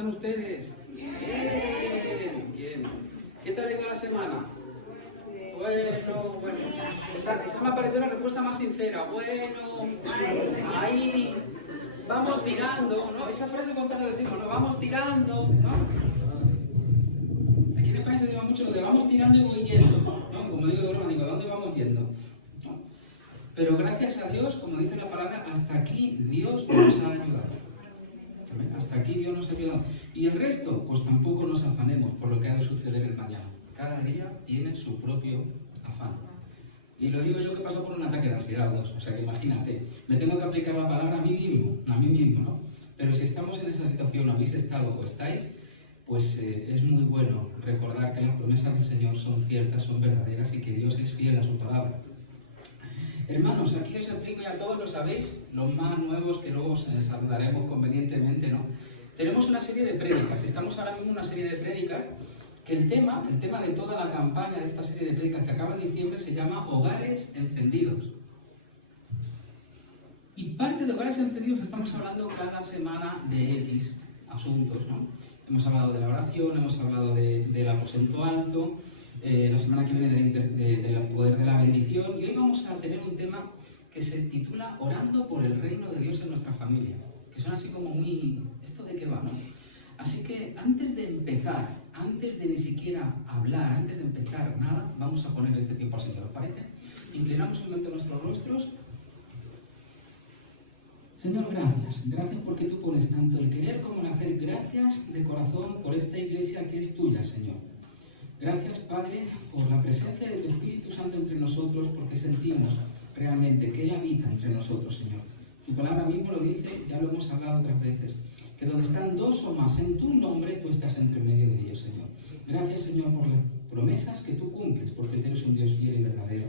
están ustedes? Bien, bien. ¿Qué tal ha ido la semana? Bueno. Esa me pareció la respuesta más sincera. Bueno, ahí vamos tirando, ¿no? Esa frase cuántas veces decimos, ¿no? Vamos tirando, ¿no? Aquí en España se lleva mucho lo de vamos tirando y voy yendo, ¿no? Como digo de broma, digo, ¿dónde vamos yendo? ¿No? Pero gracias a Dios, como dice la palabra, hasta aquí Dios nos ha ayudado. Hasta aquí Dios nos ha ayudado. Y el resto, pues tampoco nos afanemos por lo que ha de suceder el mañana. Cada día tiene su propio afán. Y lo digo yo que paso por un ataque de ansiedad, ¿no? O sea que imagínate, me tengo que aplicar la palabra a mí mismo, ¿no? Pero si estamos en esa situación, habéis estado o estáis, pues es muy bueno recordar que las promesas del Señor son ciertas, son verdaderas y que Dios es fiel a su palabra. Hermanos, aquí os explico, ya todos lo sabéis, los más nuevos que luego saludaremos convenientemente, ¿no? Tenemos una serie de prédicas, estamos ahora mismo en una serie de prédicas que el tema de toda la campaña de esta serie de prédicas que acaba en diciembre se llama Hogares Encendidos. Y parte de Hogares Encendidos estamos hablando cada semana de X asuntos, ¿no? Hemos hablado de la oración, hemos hablado del aposento alto, la semana que viene del poder de la bendición, y hoy vamos a tener un tema que se titula Orando por el reino de Dios en nuestra familia, que suena así como muy... ¿esto de qué va, no? Así que antes de empezar, antes de ni siquiera hablar, antes de empezar nada, vamos a poner este tiempo al Señor, ¿os parece? Inclinamos un momento nuestros rostros. Señor, gracias porque tú pones tanto el querer como el hacer. Gracias de corazón por esta iglesia que es tuya, Señor. Gracias, Padre, por la presencia de tu Espíritu Santo entre nosotros, porque sentimos realmente que Él habita entre nosotros, Señor. Tu palabra mismo lo dice, ya lo hemos hablado otras veces, que donde están dos o más en tu nombre, tú estás entre medio de ellos, Señor. Gracias, Señor, por las promesas que tú cumples, porque tú eres un Dios fiel y verdadero.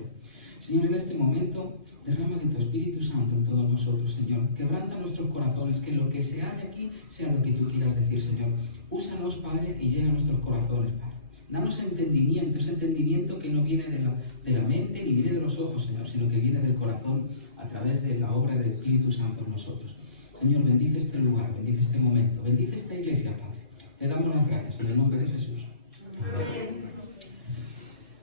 Señor, en este momento, derrama de tu Espíritu Santo en todos nosotros, Señor. Quebranta nuestros corazones, que lo que se hable aquí sea lo que tú quieras decir, Señor. Úsanos, Padre, y llega a nuestros corazones, Padre. Danos entendimiento, ese entendimiento que no viene de la mente ni viene de los ojos, Señor, sino que viene del corazón a través de la obra del Espíritu Santo en nosotros. Señor, bendice este lugar, bendice este momento, bendice esta iglesia, Padre. Te damos las gracias en el nombre de Jesús. Amén.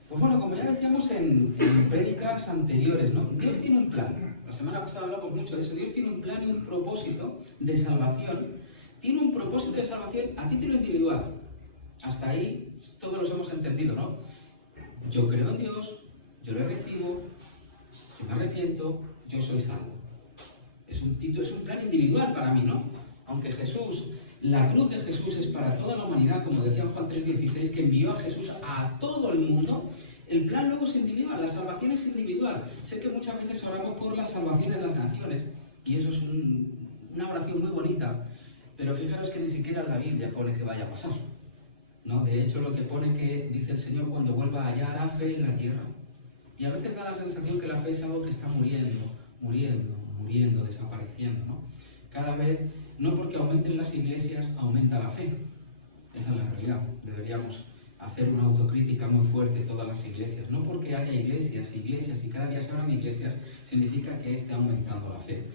Pues bueno, como ya decíamos en prédicas anteriores, ¿no? Dios tiene un plan. La semana pasada hablamos mucho de eso. Dios tiene un plan y un propósito de salvación. Tiene un propósito de salvación a título individual. Hasta ahí todos los hemos entendido, ¿no? Yo creo en Dios, yo le recibo, yo me arrepiento, yo soy salvo. Es un plan individual para mí, ¿no? Aunque la cruz de Jesús es para toda la humanidad, como decía Juan 3:16, que envió a Jesús a todo el mundo, el plan luego es individual, la salvación es individual. Sé que muchas veces oramos por la salvación de las naciones, y eso es una oración muy bonita, pero fijaros que ni siquiera en la Biblia pone que vaya a pasar, ¿no? De hecho, lo que pone que dice el Señor cuando vuelva a hallar la fe en la tierra. Y a veces da la sensación que la fe es algo que está muriendo, desapareciendo, ¿no? Cada vez, no porque aumenten las iglesias, aumenta la fe. Esa es la realidad. Deberíamos hacer una autocrítica muy fuerte todas las iglesias. No porque haya iglesias y cada día se abran iglesias, significa que esté aumentando la fe.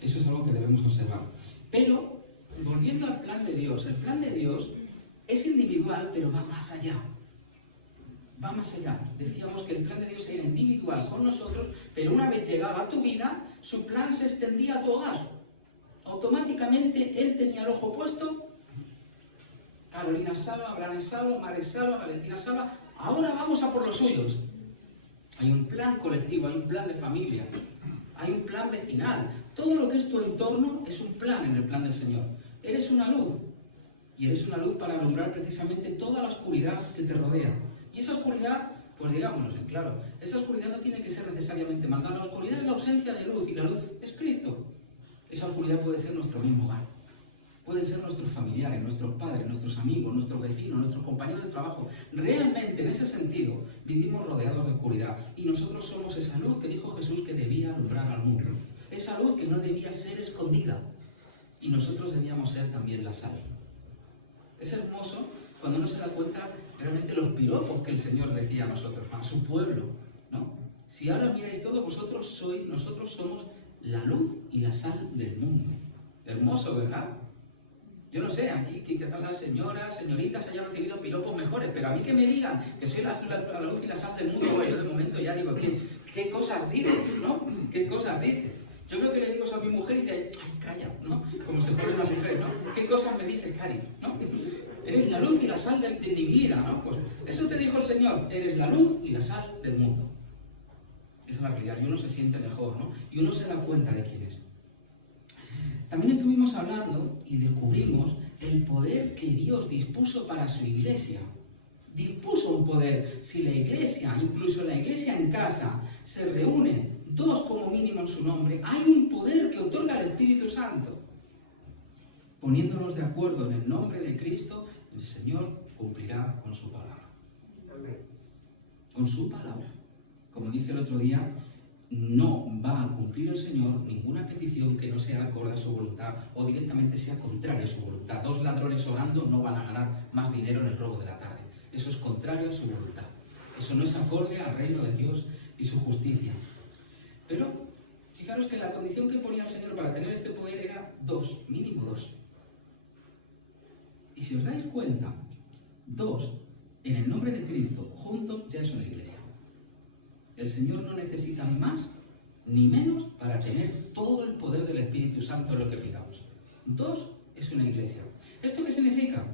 Eso es algo que debemos observar. Pero, volviendo al plan de Dios, el plan de Dios es individual, pero va más allá. Va más allá. Decíamos que el plan de Dios era individual con nosotros, pero una vez llegaba a tu vida, su plan se extendía a tu hogar. Automáticamente Él tenía el ojo puesto. Carolina salva, Abraham salva, Mare salva, Valentina salva. Ahora vamos a por los suyos. Hay un plan colectivo, hay un plan de familia, hay un plan vecinal. Todo lo que es tu entorno es un plan en el plan del Señor. Eres una luz. Y eres una luz para alumbrar precisamente toda la oscuridad que te rodea. Y esa oscuridad, pues digámonos en claro, esa oscuridad no tiene que ser necesariamente maldad. La oscuridad es la ausencia de luz y la luz es Cristo. Esa oscuridad puede ser nuestro mismo hogar. Pueden ser nuestros familiares, nuestros padres, nuestros amigos, nuestros vecinos, nuestros compañeros de trabajo. Realmente, en ese sentido, vivimos rodeados de oscuridad. Y nosotros somos esa luz que dijo Jesús que debía alumbrar al mundo. Esa luz que no debía ser escondida. Y nosotros debíamos ser también la sal. Es hermoso cuando uno se da cuenta realmente los piropos que el Señor decía a nosotros, a su pueblo, ¿no? Si ahora miráis todo, nosotros somos la luz y la sal del mundo. Hermoso, ¿verdad? Yo no sé, aquí quizás las señoras, señoritas hayan recibido piropos mejores, pero a mí que me digan que soy la luz y la sal del mundo, bueno, yo de momento ya digo, ¿qué cosas dices, no? ¿Qué cosas dices? Yo creo que le digo eso a mi mujer y dice, ay, calla, ¿no? Como se ponen las mujeres, ¿no? ¿Qué cosas me dices, Cari? ¿No? Eres la luz y la sal de mi vida, ¿no? Pues eso te dijo el Señor, eres la luz y la sal del mundo. Esa es la realidad, y uno se siente mejor, ¿no? Y uno se da cuenta de quién es. También estuvimos hablando y descubrimos el poder que Dios dispuso para su iglesia. Dispuso un poder. Si la iglesia, incluso la iglesia en casa, se reúne dos como mínimo en su nombre, hay un poder que otorga el Espíritu Santo. Poniéndonos de acuerdo en el nombre de Cristo, el Señor cumplirá con su palabra. Con su palabra. Como dije el otro día, no va a cumplir el Señor ninguna petición que no sea acorde a su voluntad o directamente sea contraria a su voluntad. Dos ladrones orando no van a ganar más dinero en el robo de la tarde. Eso es contrario a su voluntad. Eso no es acorde al reino de Dios y su justicia. Pero fijaros que la condición que ponía el Señor para tener este poder era dos, mínimo dos. Y si os dais cuenta, dos, en el nombre de Cristo, juntos ya es una iglesia. El Señor no necesita más ni menos para tener todo el poder del Espíritu Santo en lo que pidamos. Dos es una iglesia. ¿Esto qué significa?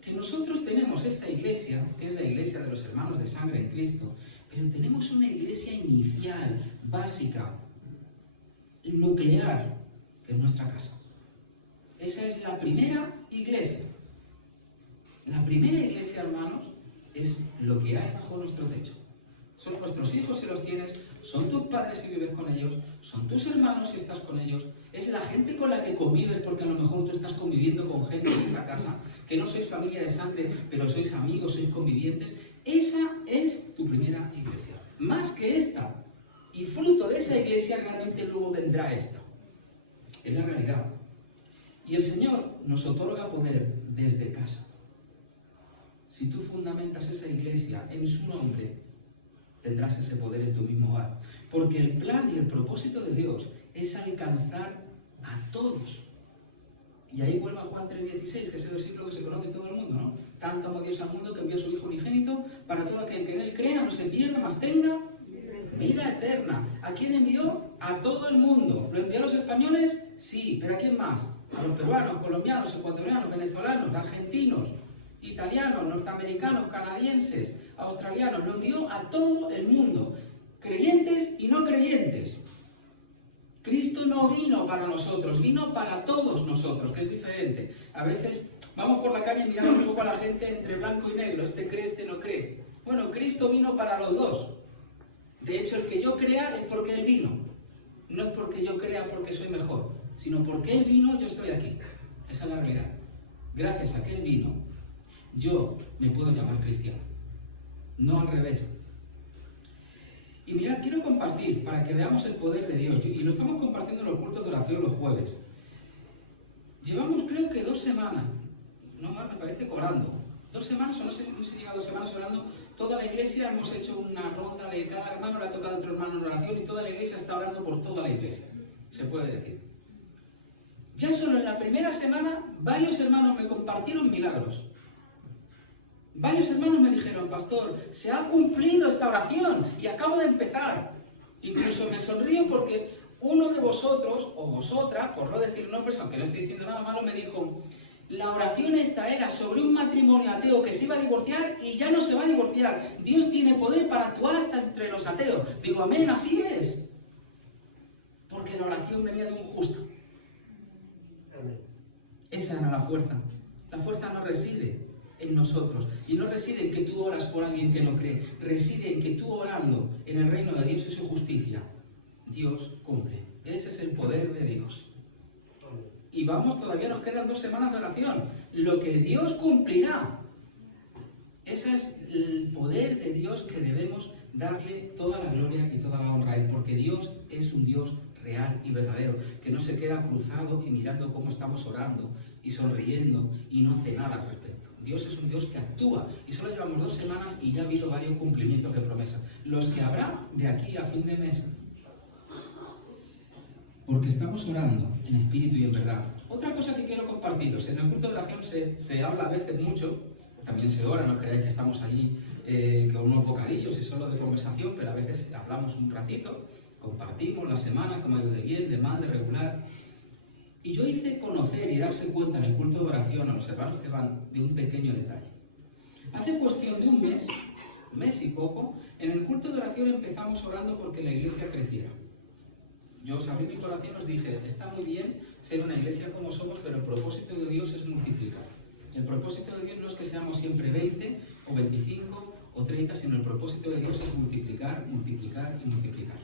Que nosotros tenemos esta iglesia, que es la iglesia de los hermanos de sangre en Cristo, pero tenemos una iglesia inicial, básica, nuclear, que es nuestra casa. Esa es la primera iglesia. La primera iglesia, hermanos, es lo que hay bajo nuestro techo. Son nuestros hijos si los tienes, son tus padres si vives con ellos, son tus hermanos si estás con ellos, es la gente con la que convives, porque a lo mejor tú estás conviviendo con gente en esa casa, que no sois familia de sangre, pero sois amigos, sois convivientes. Esa es tu primera iglesia. Más que esta. Y fruto de esa iglesia realmente luego vendrá esta. Es la realidad. Y el Señor nos otorga poder desde casa. Si tú fundamentas esa iglesia en su nombre, tendrás ese poder en tu mismo hogar. Porque el plan y el propósito de Dios es alcanzar a todos. Y ahí vuelve a Juan 3:16, que es el versículo que se conoce todo el mundo, ¿no? Tanto amó Dios al mundo que envió a su Hijo unigénito para todo aquel que en él crea, no se pierda, mas tenga vida eterna. ¿A quién envió? A todo el mundo. ¿Lo envió a los españoles? Sí, pero ¿a quién más? A los peruanos, colombianos, ecuatorianos, venezolanos, argentinos, italianos, norteamericanos, canadienses, australianos. Lo envió a todo el mundo, creyentes y no creyentes. Cristo no vino para nosotros, vino para todos nosotros, que es diferente. A veces vamos por la calle y miramos un poco a la gente entre blanco y negro, este cree, este no cree. Bueno, Cristo vino para los dos. De hecho, el que yo crea es porque Él vino. No es porque yo crea porque soy mejor, sino porque Él vino, yo estoy aquí. Esa es la realidad. Gracias a que Él vino, yo me puedo llamar cristiano. No al revés. Y mirad, quiero compartir para que veamos el poder de Dios. Y lo estamos compartiendo en los cultos de oración los jueves. Llevamos creo que 2 semanas, no más me parece, orando. 2 semanas, o no sé si llega 2 semanas orando. Toda la iglesia hemos hecho una ronda de cada hermano, le ha tocado a otro hermano en oración y toda la iglesia está orando por toda la iglesia. Se puede decir. Ya solo en la primera semana, varios hermanos me compartieron milagros. Varios hermanos me dijeron, pastor, se ha cumplido esta oración y acabo de empezar. Incluso me sonrío porque uno de vosotros, o vosotras, por no decir nombres, aunque no estoy diciendo nada malo, me dijo, la oración esta era sobre un matrimonio ateo que se iba a divorciar y ya no se va a divorciar. Dios tiene poder para actuar hasta entre los ateos. Digo, amén, así es. Porque la oración venía de un justo. Esa era la fuerza. La fuerza no reside en nosotros. Y no reside en que tú oras por alguien que no cree. Reside en que tú orando en el reino de Dios y su justicia, Dios cumple. Ese es el poder de Dios. Y vamos, todavía nos quedan 2 semanas de oración. Lo que Dios cumplirá. Ese es el poder de Dios que debemos darle toda la gloria y toda la honra a Él. Porque Dios es un Dios real y verdadero, que no se queda cruzado y mirando cómo estamos orando y sonriendo y no hace nada al respecto. Dios es un Dios que actúa y solo llevamos 2 semanas y ya ha habido varios cumplimientos de promesas. Los que habrá de aquí a fin de mes. Porque estamos orando en espíritu y en verdad. Otra cosa que quiero compartiros, en el culto de oración se habla a veces mucho, también se ora, no creáis que estamos allí con unos bocadillos y solo de conversación, pero a veces hablamos un ratito, compartimos la semana, como es de bien, de mal, de regular. Y yo hice conocer y darse cuenta en el culto de oración a los hermanos que van de un pequeño detalle. Hace cuestión de un mes y poco, en el culto de oración empezamos orando porque la iglesia creciera. Yo os abrí mi corazón y os dije, está muy bien ser una iglesia como somos, pero el propósito de Dios es multiplicar. El propósito de Dios no es que seamos siempre 20 o 25 o 30, sino el propósito de Dios es multiplicar, multiplicar y multiplicar.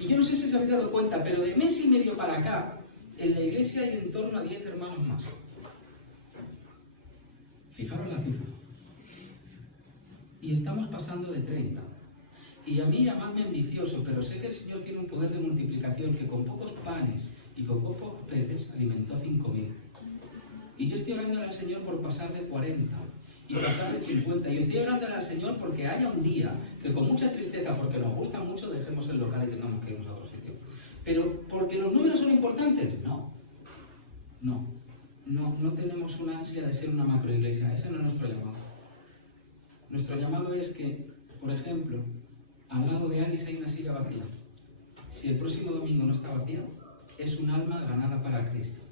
Y yo no sé si os habéis dado cuenta, pero de mes y medio para acá, en la iglesia hay en torno a 10 hermanos más. Fijaros la cifra. Y estamos pasando de 30. Y a mí llamadme ambicioso, pero sé que el Señor tiene un poder de multiplicación que con pocos panes y con pocos peces alimentó a 5.000. Y yo estoy orando al Señor por pasar de 40 y pasar de 50. Y estoy orando al Señor porque haya un día que con mucha tristeza, porque nos gusta mucho, dejemos el local y tengamos que irnos a otro sitio. Pero porque los números son importantes, no tenemos una ansia de ser una macroiglesia. Ese no es nuestro llamado. Nuestro llamado es que, por ejemplo, al lado de Alice hay una silla vacía. Si el próximo domingo no está vacía, es un alma ganada para Cristo.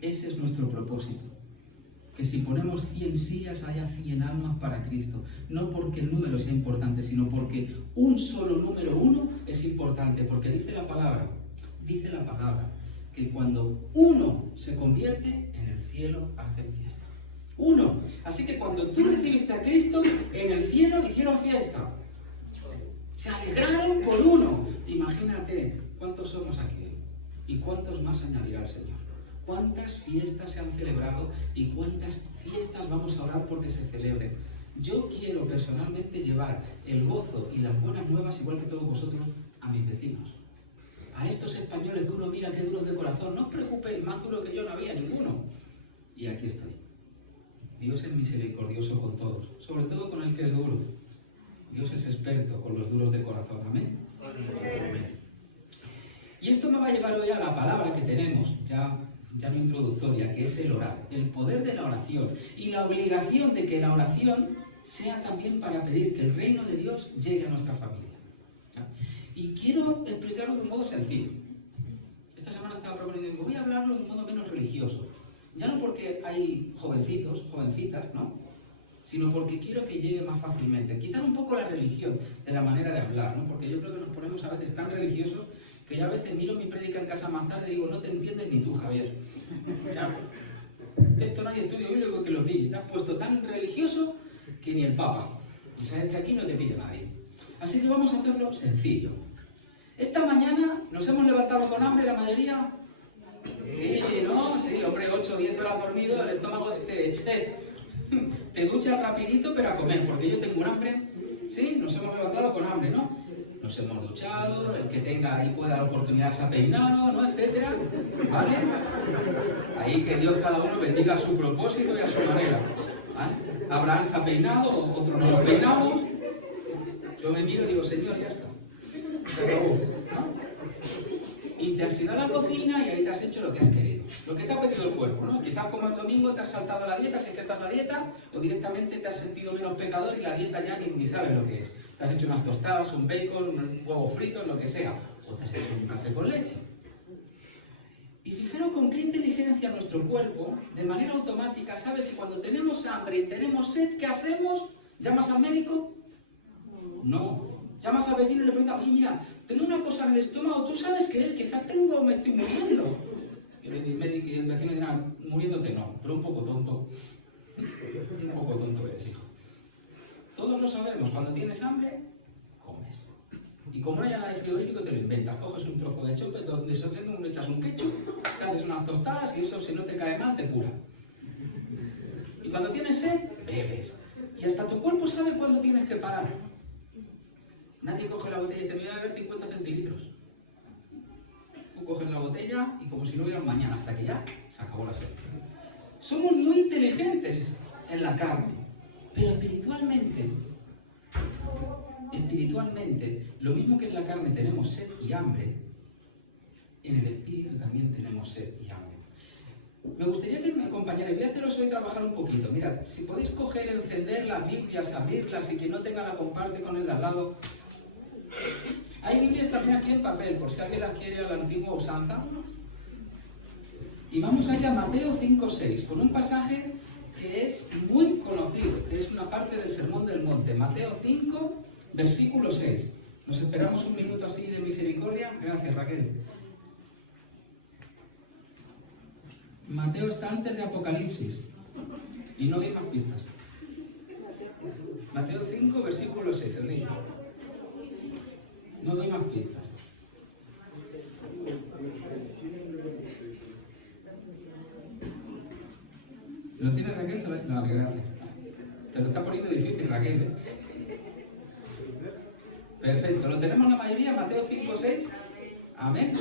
Ese es nuestro propósito. Que si ponemos 100 sillas, haya 100 almas para Cristo. No porque el número sea importante, sino porque un solo número 1 es importante. Porque dice la palabra, que cuando uno se convierte, en el cielo hacen fiesta. Uno. Así que cuando tú recibiste a Cristo, en el cielo hicieron fiesta. Se alegraron por uno. Imagínate cuántos somos aquí y cuántos más añadirá el Señor. Cuántas fiestas se han celebrado y cuántas fiestas vamos a orar porque se celebren. Yo quiero personalmente llevar el gozo y las buenas nuevas, igual que todos vosotros, a mis vecinos. A estos españoles que uno mira que duros de corazón. No os preocupéis, más duro que yo no había ninguno. Y aquí estoy. Dios es misericordioso con todos, sobre todo con el que es duro. Dios es experto con los duros de corazón. Amén. Amén. Y esto me va a llevar hoy a la palabra que tenemos, ya no introductoria, que es el orar, el poder de la oración y la obligación de que la oración sea también para pedir que el reino de Dios llegue a nuestra familia. Y quiero explicarlo de un modo sencillo. Esta semana estaba proponiendo, voy a hablarlo de un modo menos religioso. Ya no porque hay jovencitos, jovencitas, ¿no? Sino porque quiero que llegue más fácilmente. Quitar un poco la religión de la manera de hablar, ¿no? Porque yo creo que nos ponemos a veces tan religiosos que yo a veces miro mi prédica en casa más tarde y digo, no te entiendes ni tú, Javier. O sea, esto no hay estudio bíblico que lo pille. Te has puesto tan religioso que ni el Papa. Y sabes que aquí no te pilla nadie. Así que vamos a hacerlo sencillo. Esta mañana nos hemos levantado con hambre la mayoría. Sí, ¿no? Sí, hombre, 8 o 10 horas dormido, el estómago dice, che, te duchas rapidito pero a comer, porque yo tengo un hambre. Sí, nos hemos levantado con hambre, ¿no? Nos hemos duchado, el que tenga ahí pueda la oportunidad se ha peinado, ¿no? Etcétera, ¿vale? Ahí que Dios cada uno bendiga a su propósito y a su manera, ¿vale? Abraham se ha peinado, otros no nos peinamos. Yo me miro y digo, Señor, ya está. Se acabó, ¿no? Y te has ido a la cocina y ahí te has hecho lo que has querido, lo que te ha pedido el cuerpo, ¿no? Quizás como el domingo te has saltado la dieta, si es que estás a dieta, o directamente te has sentido menos pecador y la dieta ya ni sabes lo que es. Te has hecho unas tostadas, un bacon, un huevo frito, lo que sea, o te has hecho un café con leche. Y fijaros con qué inteligencia nuestro cuerpo, de manera automática, sabe que cuando tenemos hambre y tenemos sed, ¿qué hacemos? ¿Llamas al médico? No. Llamas al vecino y le preguntas, oye, mira, tengo una cosa en el estómago, ¿tú sabes qué es? Quizás me estoy muriendo. Y el vecino dirá, muriéndote no, pero un poco tonto. Un poco tonto eres, hijo. Todos lo sabemos, cuando tienes hambre, comes. Y como no haya nada de frigorífico, te lo inventas. Coges un trozo de chope, donde le echas un ketchup, te haces unas tostadas y eso, si no te cae mal, te cura. Y cuando tienes sed, bebes. Y hasta tu cuerpo sabe cuándo tienes que parar. Nadie coge la botella y dice, me voy a beber 50 centilitros. Tú coges la botella y como si no hubiera un mañana, hasta que ya se acabó la sed. Somos muy inteligentes en la carne, pero espiritualmente, lo mismo que en la carne tenemos sed y hambre, en el Espíritu también tenemos sed y hambre. Me gustaría que me acompañarais. Voy a haceros hoy trabajar un poquito. Mirad, si podéis coger, encender las Biblias, abrirlas, y quien no tenga la comparte con el de al lado. Hay Biblias también aquí en papel, por si alguien las quiere a la antigua usanza. Y vamos a ir a Mateo 5:6, con un pasaje que es muy conocido, que es una parte del Sermón del Monte. Mateo 5, versículo 6. Nos esperamos un minuto así de misericordia. Gracias, Raquel. Mateo está antes de Apocalipsis. Y no doy más pistas. Mateo 5, versículo 6, el libro. No doy más pistas. ¿Lo tiene Raquel? No, gracias. Te lo está poniendo difícil, Raquel, ¿eh? Perfecto, lo tenemos la mayoría, Mateo 5, 6. Amén.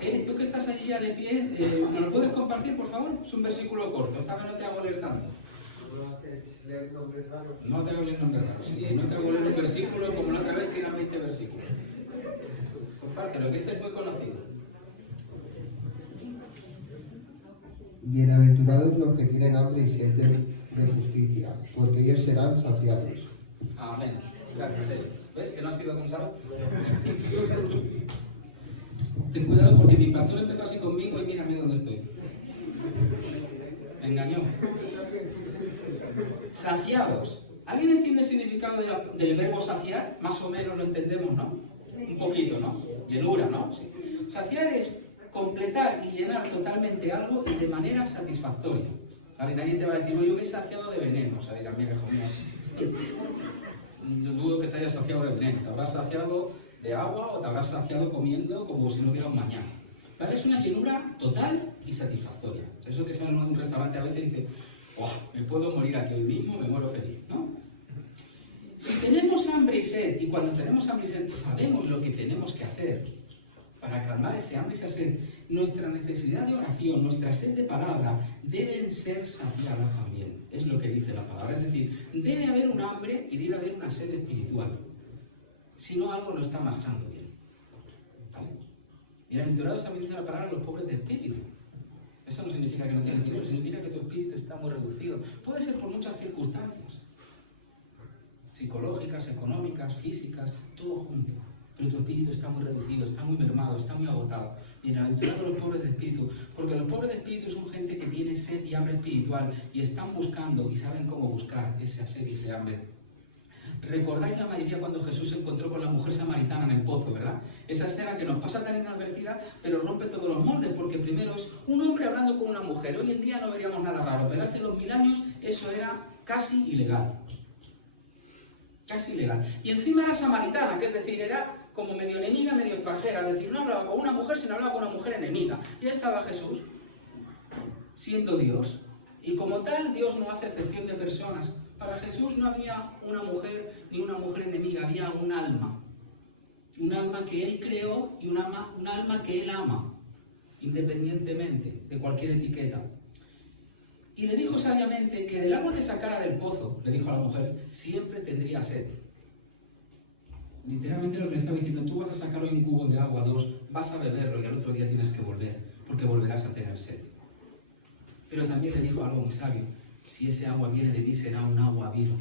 Eric, tú que estás allí ya de pie, ¿me lo puedes compartir, por favor? Es un versículo corto, esta vez no te hago leer tanto. No te hago leer nombres raros. Y no te hago leer un versículo como la otra vez que eran 20 versículos. Compártelo, que este es muy conocido. Bienaventurados los que tienen hambre y sed de justicia, porque ellos serán saciados. Amén. Gracias, Eric. ¿Ves que no has sido cansado? Ten cuidado porque mi pastor empezó así conmigo y mírame dónde estoy. Me engañó. Saciados. ¿Alguien entiende el significado del verbo saciar? Más o menos lo entendemos, ¿no? Un poquito, ¿no? Llenura, ¿no? Sí. Saciar es completar y llenar totalmente algo y de manera satisfactoria. ¿Vale? Nadie te va a decir, oye, yo me he saciado de veneno. O sea, dirás, mira, hijo mío. Yo dudo que te hayas saciado de veneno. Te habrás saciado de agua o te habrás saciado comiendo como si no hubiera un mañana. ¿Vale? Es una llenura total y satisfactoria. Eso que sale en un restaurante a veces dice, oh, me puedo morir aquí hoy mismo, me muero feliz, ¿no? Si tenemos hambre y sed, y cuando tenemos hambre y sed sabemos lo que tenemos que hacer para calmar ese hambre y esa sed, nuestra necesidad de oración, nuestra sed de palabra deben ser saciadas también. Es lo que dice la palabra. Es decir, debe haber un hambre y debe haber una sed espiritual. Si no, algo no está marchando bien. ¿Vale? Bienaventurados también dice la palabra los pobres de espíritu. Eso no significa que no tienes dinero, significa que tu espíritu está muy reducido. Puede ser por muchas circunstancias. Psicológicas, económicas, físicas, todo junto. Pero tu espíritu está muy reducido, está muy mermado, está muy agotado. Bienaventurados los pobres de espíritu, porque los pobres de espíritu son gente que tiene sed y hambre espiritual y están buscando y saben cómo buscar esa sed y ese hambre. Recordáis la mayoría cuando Jesús se encontró con la mujer samaritana en el pozo, ¿verdad? Esa escena que nos pasa tan inadvertida, pero rompe todos los moldes, porque primero es un hombre hablando con una mujer. Hoy en día no veríamos nada raro, pero hace 2000 años eso era casi ilegal. Casi ilegal. Y encima era samaritana, que es decir, era como medio enemiga, medio extranjera. Es decir, no hablaba con una mujer, sino hablaba con una mujer enemiga. Y ahí estaba Jesús, siendo Dios. Y como tal, Dios no hace excepción de personas. Para Jesús no había una mujer ni una mujer enemiga, había un alma. Un alma que Él creó y un alma que Él ama, independientemente de cualquier etiqueta. Y le dijo sabiamente que del agua que sacara del pozo, le dijo a la mujer, siempre tendría sed. Literalmente lo que le estaba diciendo, tú vas a sacar hoy un cubo de agua, 2, vas a beberlo y al otro día tienes que volver, porque volverás a tener sed. Pero también le dijo algo muy sabio, si ese agua viene de mí será un agua viva,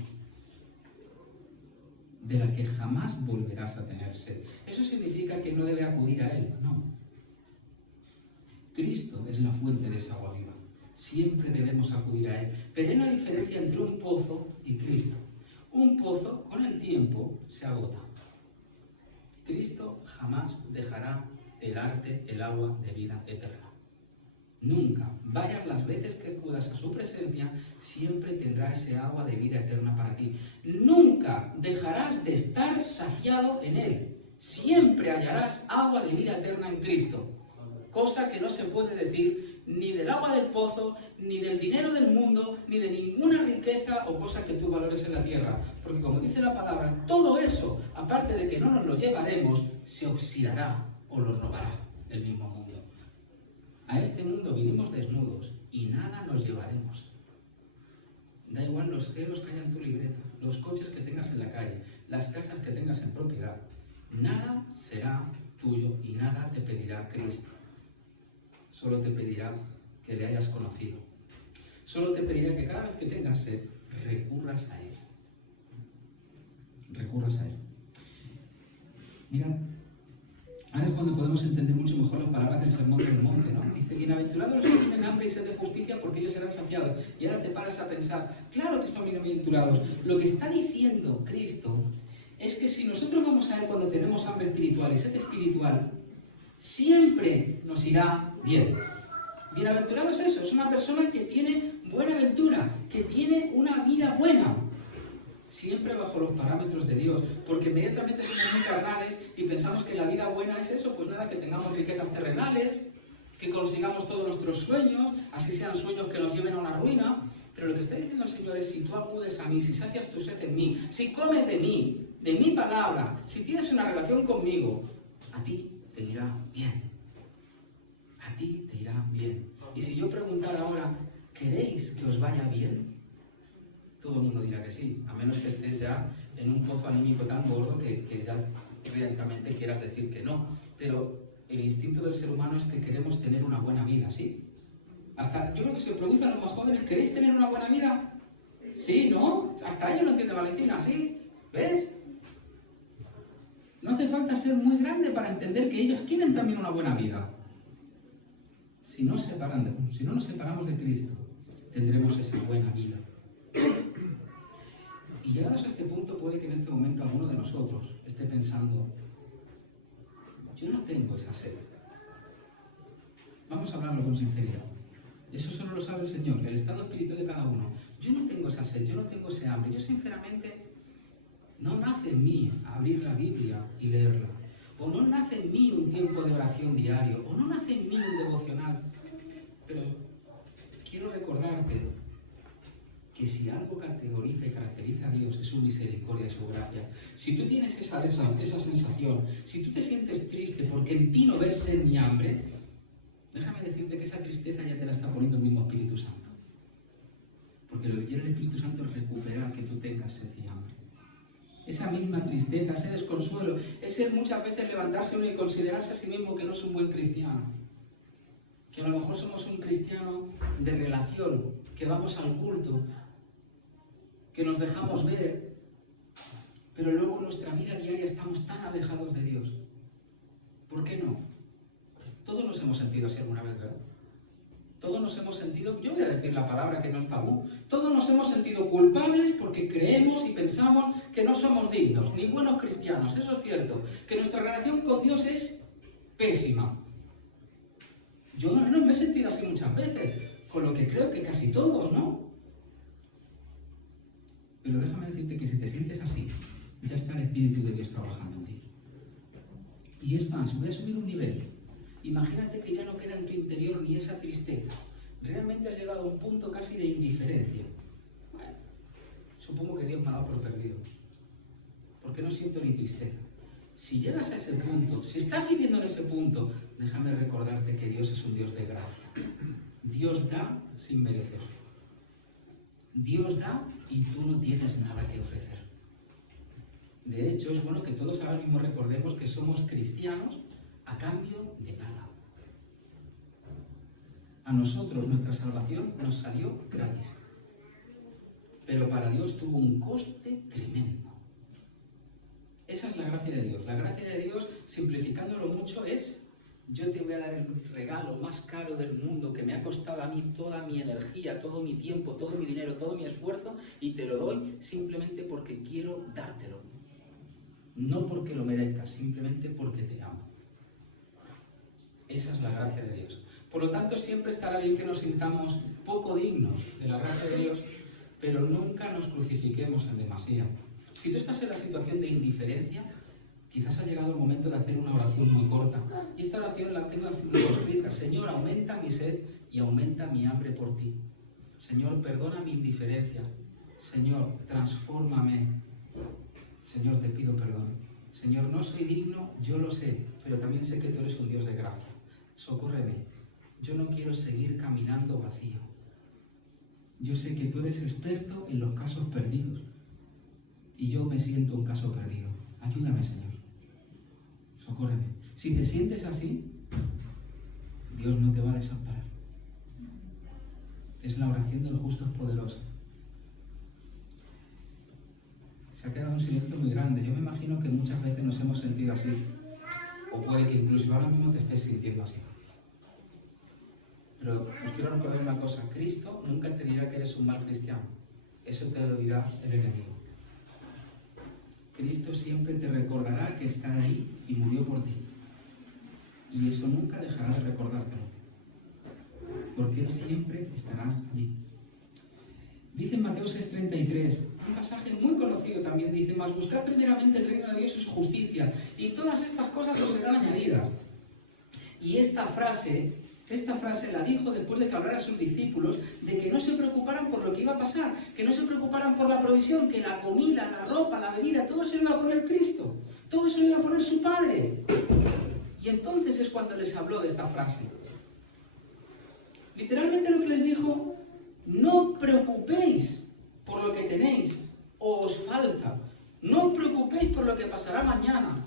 de la que jamás volverás a tener sed. Eso significa que no debe acudir a Él, no. Cristo es la fuente de esa agua viva. Siempre debemos acudir a Él. Pero hay una diferencia entre un pozo y Cristo. Un pozo, con el tiempo, se agota. Cristo jamás dejará de darte el agua de vida eterna. Nunca, vayas las veces que acudas a su presencia, siempre tendrá ese agua de vida eterna para ti. Nunca dejarás de estar saciado en Él. Siempre hallarás agua de vida eterna en Cristo. Cosa que no se puede decir ni del agua del pozo, ni del dinero del mundo, ni de ninguna riqueza o cosa que tú valores en la tierra. Porque como dice la palabra, todo eso, aparte de que no nos lo llevaremos, se oxidará o lo robará del mismo mundo. A este mundo vinimos desnudos y nada nos llevaremos. Da igual los ceros que haya en tu libreta, los coches que tengas en la calle, las casas que tengas en propiedad. Nada será tuyo y nada te pedirá Cristo. solo te pedirá que le hayas conocido. Solo te pedirá que cada vez que tengas sed, recurras a Él. Recurras a Él. Mira, ahora es cuando podemos entender mucho mejor las palabras del Sermón del Monte, ¿no? Dice, bienaventurados los que tienen hambre y sed de justicia, porque ellos serán saciados. Y ahora te paras a pensar, claro que son bienaventurados. Lo que está diciendo Cristo es que si nosotros vamos a Él cuando tenemos hambre espiritual y sed espiritual, siempre nos irá bien. Bienaventurado es eso, es una persona que tiene buena ventura, que tiene una vida buena. Siempre bajo los parámetros de Dios, porque inmediatamente somos muy carnales y pensamos que la vida buena es eso, pues nada, que tengamos riquezas terrenales, que consigamos todos nuestros sueños, así sean sueños que nos lleven a una ruina. Pero lo que está diciendo el Señor es, si tú acudes a mí, si sacias tu sed en mí, si comes de mi palabra, si tienes una relación conmigo, a ti te irá bien. A ti te irá bien. Y si yo preguntara ahora, ¿queréis que os vaya bien? Todo el mundo dirá que sí, a menos que estés ya en un pozo anímico tan gordo que ya directamente quieras decir que no. Pero el instinto del ser humano es que queremos tener una buena vida, ¿sí? Hasta, yo creo que se preguntan los más jóvenes, ¿queréis tener una buena vida? Sí, ¿no? Hasta ello lo entiende Valentina, ¿sí? ¿Ves? No hace falta ser muy grande para entender que ellos quieren también una buena vida. Si no nos separamos de Cristo, tendremos esa buena vida. Y llegados a este punto, puede que en este momento alguno de nosotros esté pensando, yo no tengo esa sed. Vamos a hablarlo con sinceridad. Eso solo lo sabe el Señor, el estado espiritual de cada uno. Yo no tengo esa sed, yo no tengo ese hambre. Yo sinceramente, no nace en mí abrir la Biblia y leerla. O no nace en mí un tiempo de oración diario. O no nace en mí un devocional. Pero quiero recordarte que si algo categoriza y caracteriza a Dios es su misericordia y su gracia. Si tú tienes esa sensación, si tú te sientes triste porque en ti no ves sed ni hambre, déjame decirte que esa tristeza ya te la está poniendo el mismo Espíritu Santo. Porque lo que quiere el Espíritu Santo es recuperar que tú tengas sed y hambre. Esa misma tristeza, ese desconsuelo, es el muchas veces levantarse uno y considerarse a sí mismo que no es un buen cristiano. Que a lo mejor somos un cristiano de relación, que vamos al culto, que nos dejamos ver, pero luego en nuestra vida diaria estamos tan alejados de Dios. ¿Por qué no? Todos nos hemos sentido así alguna vez, ¿verdad? Todos nos hemos sentido, yo voy a decir la palabra que no es tabú, todos nos hemos sentido culpables porque creemos y pensamos que no somos dignos, ni buenos cristianos, eso es cierto, que nuestra relación con Dios es pésima. Yo al menos me he sentido así muchas veces, con lo que creo que casi todos, ¿no? Pero déjame decirte que si te sientes así, ya está el Espíritu de Dios trabajando en ti. Y es más, voy a subir un nivel. Imagínate que ya no queda en tu interior ni esa tristeza. Realmente has llegado a un punto casi de indiferencia. Bueno, supongo que Dios me ha dado por perdido. Porque no siento ni tristeza. Si llegas a ese punto, si estás viviendo en ese punto, déjame recordarte que Dios es un Dios de gracia. Dios da sin merecer. Dios da y tú no tienes nada que ofrecer. De hecho, es bueno que todos ahora mismo recordemos que somos cristianos a cambio de nada. A nosotros nuestra salvación nos salió gratis. Pero para Dios tuvo un coste tremendo. Esa es la gracia de Dios. La gracia de Dios, simplificándolo mucho, es: yo te voy a dar el regalo más caro del mundo que me ha costado a mí toda mi energía, todo mi tiempo, todo mi dinero, todo mi esfuerzo, y te lo doy simplemente porque quiero dártelo. No porque lo merezcas, simplemente porque te amo. Esa es la gracia de Dios. Por lo tanto, siempre estará bien que nos sintamos poco dignos de la gracia de Dios, pero nunca nos crucifiquemos en demasía. Si tú estás en la situación de indiferencia, quizás ha llegado el momento de hacer una oración muy corta. Y esta oración la tengo escrita: Señor, aumenta mi sed y aumenta mi hambre por ti. Señor, perdona mi indiferencia. Señor, transfórmame. Señor, te pido perdón. Señor, no soy digno, yo lo sé, pero también sé que tú eres un Dios de gracia. Socórreme. Yo no quiero seguir caminando vacío. Yo sé que tú eres experto en los casos perdidos. Y yo me siento un caso perdido. Ayúdame, Señor. Socórreme. Si te sientes así, Dios no te va a desamparar. Es la oración del justo poderosa. Se ha quedado un silencio muy grande. Yo me imagino que muchas veces nos hemos sentido así. O puede que incluso ahora mismo te estés sintiendo así. Pero os quiero recordar una cosa. Cristo nunca te dirá que eres un mal cristiano. Eso te lo dirá el enemigo. Cristo siempre te recordará que está ahí y murió por ti. Y eso nunca dejará de recordártelo. Porque Él siempre estará allí. Dice en Mateo 6:33, un pasaje muy conocido también, dice: mas buscad primeramente el reino de Dios y su justicia, y todas estas cosas os serán añadidas. Y esta frase la dijo después de que hablara a sus discípulos de que no se preocuparan por lo que iba a pasar, que no se preocuparan por la provisión, que la comida, la ropa, la bebida, todo se lo iba a poner Cristo, todo se lo iba a poner su Padre. Y entonces es cuando les habló de esta frase. Literalmente lo que les dijo: no preocupéis por lo que tenéis o os falta, no os preocupéis por lo que pasará mañana.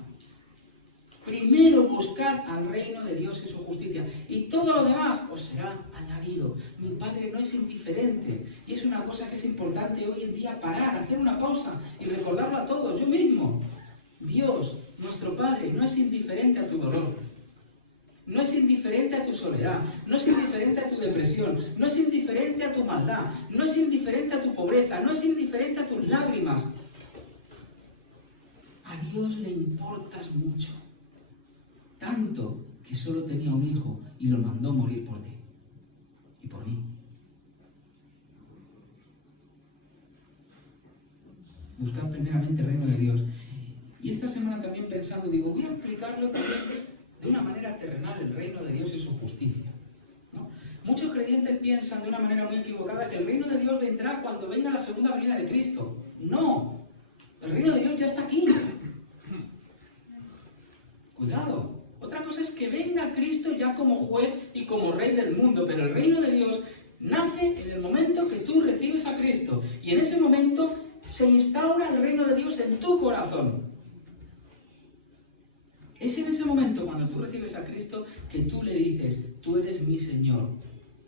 Primero buscad al reino de Dios y su justicia, y todo lo demás os será añadido. Mi Padre no es indiferente, y es una cosa que es importante hoy en día parar, hacer una pausa y recordarlo a todos, yo mismo. Dios, nuestro Padre, no es indiferente a tu dolor, no es indiferente a tu soledad, no es indiferente a tu depresión, no es indiferente a tu maldad, no es indiferente a tu pobreza, no es indiferente a tus lágrimas. A Dios le importas mucho. Tanto que solo tenía un hijo y lo mandó morir por ti y por mí. Buscad primeramente el reino de Dios. Y esta semana también pensando, digo, voy a explicarlo también de una manera terrenal, el reino de Dios y su justicia, ¿no? Muchos creyentes piensan de una manera muy equivocada que el reino de Dios vendrá cuando venga la segunda venida de Cristo. No, el reino de Dios ya está aquí. Cuidado. Otra cosa es que venga Cristo ya como juez y como rey del mundo, pero el reino de Dios nace en el momento que tú recibes a Cristo, y en ese momento se instaura el reino de Dios en tu corazón. Es en ese momento, cuando tú recibes a Cristo, que tú le dices: tú eres mi Señor,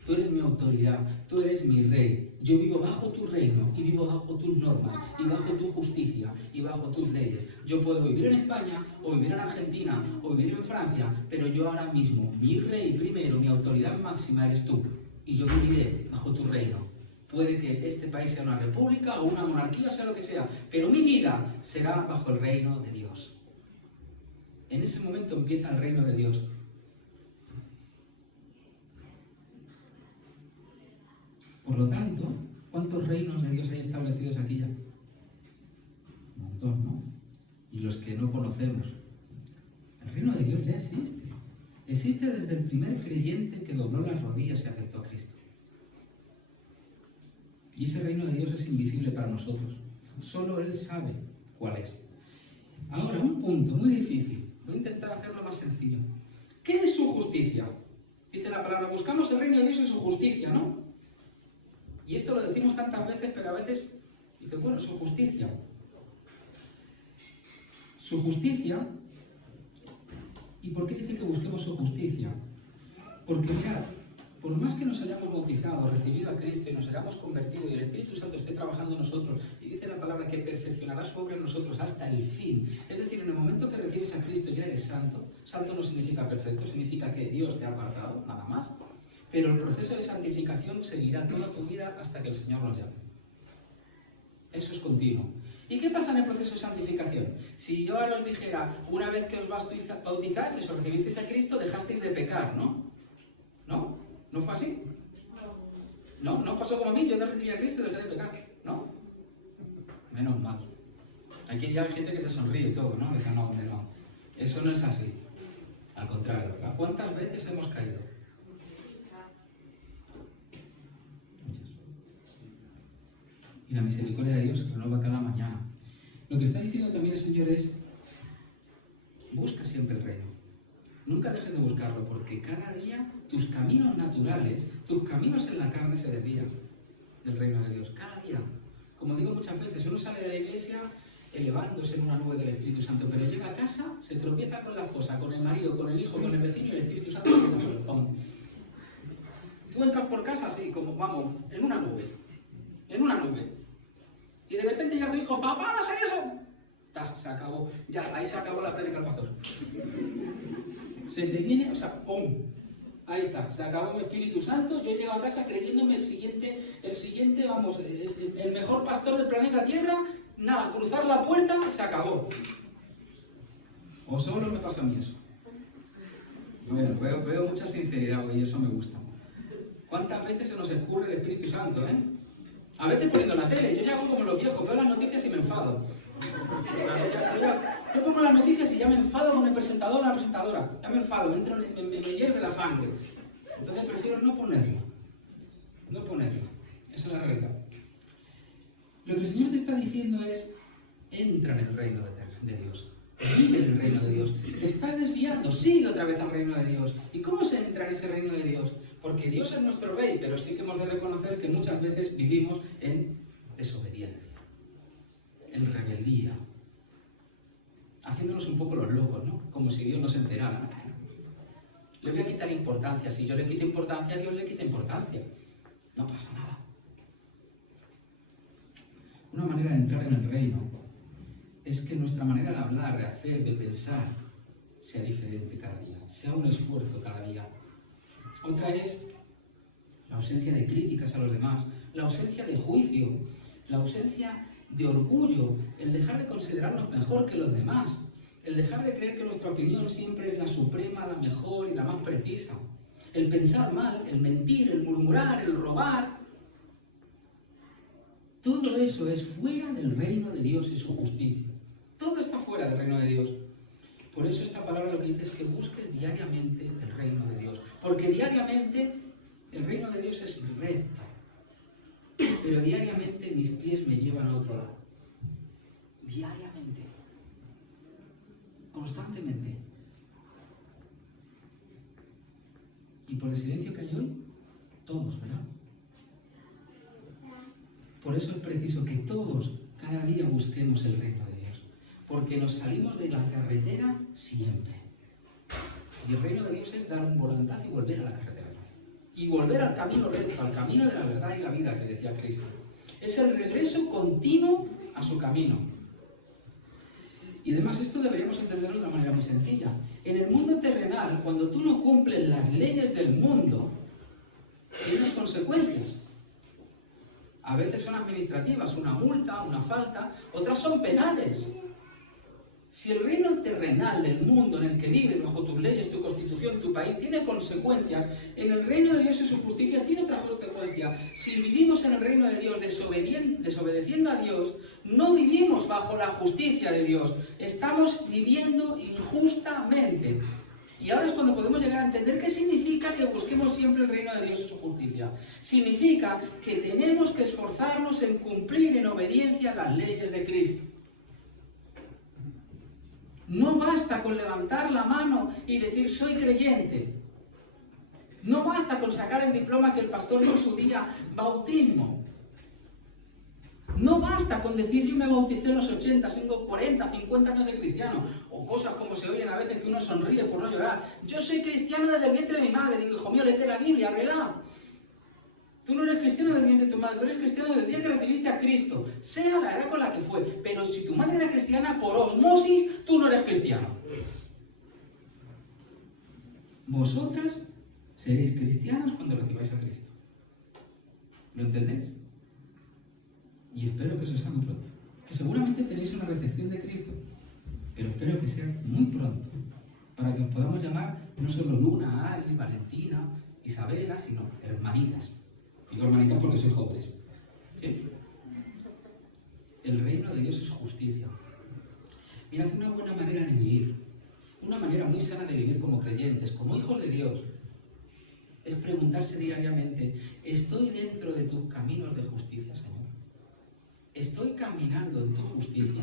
tú eres mi autoridad, tú eres mi Rey. Yo vivo bajo tu reino y vivo bajo tus normas y bajo tu justicia y bajo tus leyes. Yo puedo vivir en España o vivir en Argentina o vivir en Francia, pero yo ahora mismo, mi Rey primero, mi autoridad máxima eres tú. Y yo viviré bajo tu reino. Puede que este país sea una república o una monarquía, o sea lo que sea, pero mi vida será bajo el reino de Dios. En ese momento empieza el reino de Dios. Por lo tanto, ¿cuántos reinos de Dios hay establecidos aquí ya? Un montón, ¿no? Y los que no conocemos. El reino de Dios ya existe. Existe desde el primer creyente que dobló las rodillas y aceptó a Cristo. Y ese reino de Dios es invisible para nosotros. Solo Él sabe cuál es. Ahora, un punto muy difícil. Voy a intentar hacerlo más sencillo. ¿Qué es su justicia? Dice la palabra: buscamos el reino de Dios y su justicia, ¿no? Y esto lo decimos tantas veces, pero a veces dice, bueno, su justicia. Su justicia. ¿Y por qué dice que busquemos su justicia? Porque mirad, por más que nos hayamos bautizado, recibido a Cristo y nos hayamos convertido y el Espíritu Santo esté trabajando en nosotros, y dice la palabra que perfeccionará su obra en nosotros hasta el fin. Es decir, en el momento que recibes a Cristo ya eres santo. Santo no significa perfecto, significa que Dios te ha apartado, nada más. Pero el proceso de santificación seguirá toda tu vida hasta que el Señor nos llame. Eso es continuo. ¿Y qué pasa en el proceso de santificación? Si yo ahora os dijera, una vez que os bautizasteis o recibisteis a Cristo, dejasteis de pecar, ¿no? ¿No? ¿No fue así? ¿No? ¿No pasó como a mí? Yo te recibí a Cristo y dejé de pecar, ¿no? Menos mal. Aquí ya hay gente que se sonríe y todo, ¿no? Dice, no, hombre, no. Eso no es así. Al contrario, ¿verdad? ¿Cuántas veces hemos caído? Muchas. Y la misericordia de Dios se renueva cada mañana. Lo que está diciendo también el Señor es: busca siempre el reino. Nunca dejes de buscarlo, porque cada día tus caminos naturales, tus caminos en la carne se desvían del reino de Dios. Cada día. Como digo muchas veces, uno sale de la iglesia elevándose en una nube del Espíritu Santo, pero llega a casa, se tropieza con la esposa, con el marido, con el hijo, con el vecino y el Espíritu Santo llega solo. ¡Pum! Tú entras por casa así, como, vamos, en una nube. Y de repente llega tu hijo, papá, no hacer eso. Se acabó, ya, ahí se acabó la prédica del pastor. Se te viene, o sea, ¡pum! Ahí está, se acabó mi Espíritu Santo, yo llego a casa creyéndome el siguiente, vamos, el mejor pastor del planeta Tierra, nada, cruzar la puerta, se acabó. O solo me pasa a mí eso. Bueno, veo mucha sinceridad hoy y eso me gusta. ¿Cuántas veces se nos escurre el Espíritu Santo, eh? A veces poniendo la tele, yo ya hago como los viejos, veo las noticias y me enfado. Yo pongo las noticias y ya me enfado con el presentador o la presentadora. Ya me enfado, me hierve la sangre. Entonces prefiero no ponerla. Esa es la realidad. Lo que el Señor te está diciendo es, entra en el reino de Dios. Vive en el reino de Dios. Te estás desviando, sigue otra vez al reino de Dios. ¿Y cómo se entra en ese reino de Dios? Porque Dios es nuestro rey, pero sí que hemos de reconocer que muchas veces vivimos en desobediencia, en rebeldía, haciéndonos un poco los locos, ¿no? Como si Dios no se enterara. Le voy a quitar importancia. Si yo le quito importancia, Dios le quita importancia. No pasa nada. Una manera de entrar en el reino es que nuestra manera de hablar, de hacer, de pensar, sea diferente cada día, sea un esfuerzo cada día. Otra es la ausencia de críticas a los demás, la ausencia de juicio, la ausencia de orgullo, el dejar de considerarnos mejor que los demás, el dejar de creer que nuestra opinión siempre es la suprema, la mejor y la más precisa, el pensar mal, el mentir, el murmurar, el robar. Todo eso es fuera del reino de Dios y su justicia. Todo está fuera del reino de Dios. Por eso esta palabra lo que dice es que busques diariamente el reino de Dios. Porque diariamente el reino de Dios es recto. Pero diariamente mis pies me llevan a otro lado. Diariamente. Constantemente. Y por el silencio que hay hoy, todos, ¿verdad? Por eso es preciso que todos, cada día, busquemos el reino de Dios. Porque nos salimos de la carretera siempre. Y el reino de Dios es dar un volantazo y volver a la carretera. Y volver al camino recto, al camino de la verdad y la vida que decía Cristo. Es el regreso continuo a su camino. Y además esto deberíamos entenderlo de una manera muy sencilla. En el mundo terrenal, cuando tú no cumples las leyes del mundo, tienes consecuencias. A veces son administrativas, una multa, una falta, otras son penales. Si el reino terrenal del mundo en el que vives, bajo tus leyes, tu constitución, tu país, tiene consecuencias, en el reino de Dios y su justicia tiene otras consecuencias. Si vivimos en el reino de Dios desobedeciendo a Dios, no vivimos bajo la justicia de Dios. Estamos viviendo injustamente. Y ahora es cuando podemos llegar a entender qué significa que busquemos siempre el reino de Dios y su justicia. Significa que tenemos que esforzarnos en cumplir en obediencia las leyes de Cristo. No basta con levantar la mano y decir soy creyente. No basta con sacar el diploma que el pastor dio en su día, bautismo. No basta con decir yo me bauticé en los 80, tengo 40, 50 años de cristiano. O cosas como se oyen a veces que uno sonríe por no llorar. Yo soy cristiano desde el vientre de mi madre. Digo, hijo mío, léete la Biblia, ábrela. Tú no eres cristiano del vientre de tu madre, tú eres cristiano del día que recibiste a Cristo, sea la edad con la que fue. Pero si tu madre era cristiana, por osmosis, tú no eres cristiano. Vosotras seréis cristianos cuando recibáis a Cristo. ¿Lo entendéis? Y espero que eso sea muy pronto. Que seguramente tenéis una recepción de Cristo, pero espero que sea muy pronto, para que os podamos llamar no solo Luna, Ari, Valentina, Isabela, sino hermanitas. Digo hermanitas porque sois jóvenes. ¿Sí? El reino de Dios es justicia. Mirad, una buena manera de vivir, una manera muy sana de vivir como creyentes, como hijos de Dios, es preguntarse diariamente, ¿estoy dentro de tus caminos de justicia, Señor? ¿Estoy caminando en tu justicia?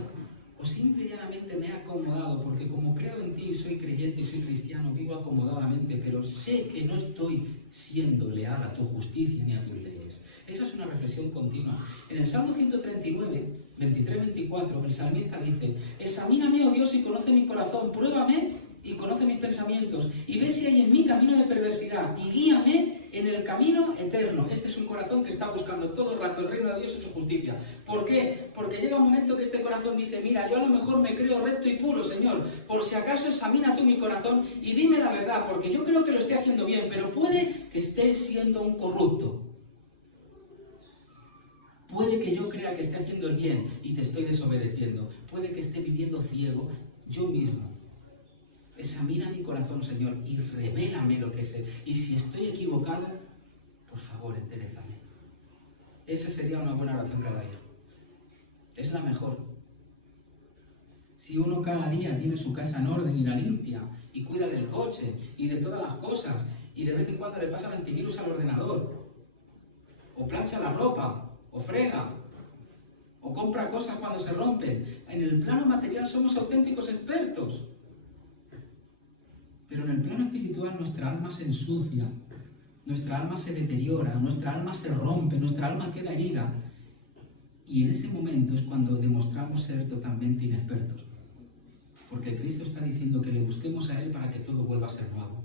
¿O simple y llanamente me he acomodado porque como creo en ti, soy creyente y soy cristiano, vivo acomodadamente, pero sé que no estoy siendo leal a tu justicia ni a tus leyes? Esa es una reflexión reflexión continua. En el Salmo 139, 23-24, el salmista dice: examíname, oh Dios, y conoce mi corazón, pruébame y conoce mis pensamientos, y ve si hay en mí camino de perversidad, y guíame en el camino eterno. Este es un corazón que está buscando todo el rato el reino de Dios y su justicia. ¿Por qué? Porque llega un momento que este corazón dice: mira, yo a lo mejor me creo recto y puro, Señor, por si acaso examina tú mi corazón y dime la verdad, porque yo creo que lo estoy haciendo bien, pero puede que esté siendo un corrupto. Puede que yo crea que esté haciendo el bien y te estoy desobedeciendo. Puede que esté viviendo ciego yo mismo. Examina mi corazón, Señor, y revélame lo que sé. Y si estoy equivocado, por favor, enderézame. Esa sería una buena oración cada día. Es la mejor. Si uno cada día tiene su casa en orden y la limpia, y cuida del coche, y de todas las cosas, y de vez en cuando le pasa el antivirus al ordenador, o plancha la ropa, o frega, o compra cosas cuando se rompen. En el plano material somos auténticos expertos. Pero en el plano espiritual nuestra alma se ensucia, nuestra alma se deteriora, nuestra alma se rompe, nuestra alma queda herida. Y en ese momento es cuando demostramos ser totalmente inexpertos. Porque Cristo está diciendo que le busquemos a Él para que todo vuelva a ser nuevo.